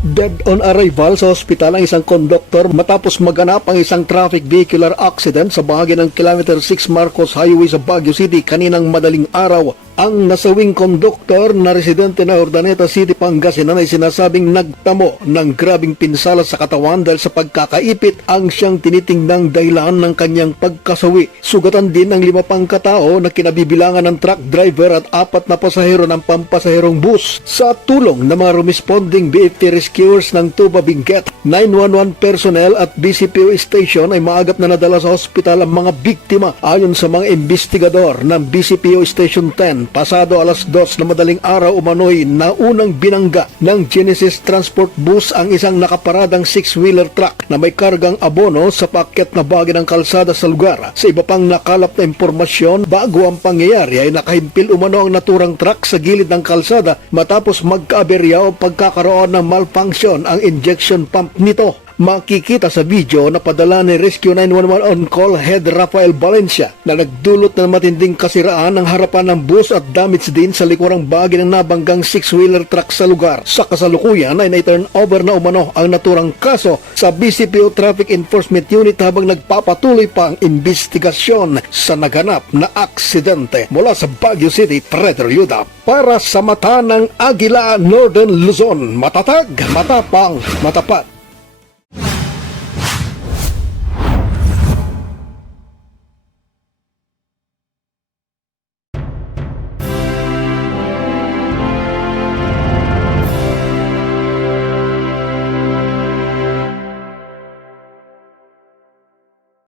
Dead on arrival sa ospital ang isang konduktor matapos maganap ang isang traffic vehicular accident sa bahagi ng Kilometer 6 Marcos Highway sa Baguio City kaninang madaling araw. Ang nasawing konduktor na residente na Urdaneta City, Pangasinan ay sinasabing nagtamo ng grabing pinsala sa katawan dahil sa pagkakaipit ang siyang tinitingnang dahilan ng kanyang pagkasawi. Sugatan din ang 5 pang katao na kinabibilangan ng truck driver at 4 na pasahero ng pampasaherong bus. Sa tulong ng mga responding BFT rescuers ng Tuba Benguet, 911 personnel at BCPO station ay maagap na nadala sa ospital ang mga biktima. Ayon sa mga investigador ng BCPO Station 10, pasado alas 2 na madaling araw umano'y naunang binangga ng Genesis Transport Bus ang isang nakaparadang 6-wheeler truck na may kargang abono sa paakyat na bahagi ng kalsada sa lugar. Sa iba pang nakalap na impormasyon, bago ang pangyayari ay nakahimpil umano ang naturang truck sa gilid ng kalsada matapos magkaaberya o pagkakaroon ng malfunction ang injection pump nito. Makikita sa video na padala ni Rescue 911 on-call Head Rafael Valencia na nagdulot ng matinding kasiraan ng harapan ng bus at damage din sa likurang bahagi ng nabanggang 6-wheeler truck sa lugar. Sa kasalukuyan ay na-turn over na umano ang naturang kaso sa BCPO Traffic Enforcement Unit habang nagpapatuloy pa ang investigasyon sa naganap na aksidente. Mula sa Baguio City, Fred Ryuda para sa Mata ng Agila, Northern Luzon. Matatag, matapang, matapat.